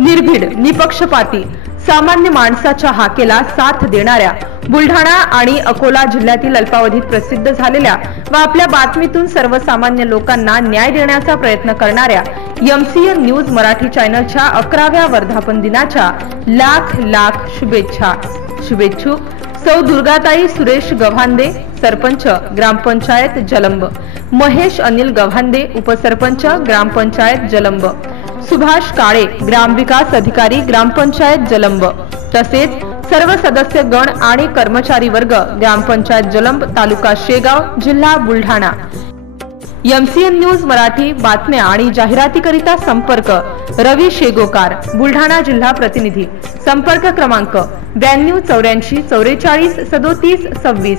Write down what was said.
निर्भीड, निपक्षपाती, सामान्य माणसाच्या हाकेला साथ देणाऱ्या, बुलढाणा आणि अकोला जिल्ह्यातील अल्पावधीत प्रसिद्ध झालेल्या व आपल्या बातमीतून सर्वसामान्य लोकांना न्याय देण्याचा प्रयत्न करणाऱ्या एमसीएन न्यूज मराठी चॅनलच्या 11व्या वर्धापन दिनाच्या लाख लाख शुभेच्छा। शुभेच्छुक सौ दुर्गाताई सुरेश गव्हांदे, सरपंच ग्रामपंचायत जलंब, महेश अनिल गव्हांदे, उपसरपंच ग्रामपंचायत जलंब, सुभाष काळे, ग्रामविकास अधिकारी ग्रामपंचायत जलंब, तसेच सर्व सदस्य गण आणि कर्मचारी वर्ग ग्रामपंचायत जलंब, तालुका शेगाव, जिल्हा बुलढाणा। एमसीएन न्यूज मराठी बातम्या आणि जाहिरातीकरिता संपर्क रवी शेगोकार, बुलढाणा जिल्हा प्रतिनिधी। संपर्क क्रमांक 92 84 44 37 26।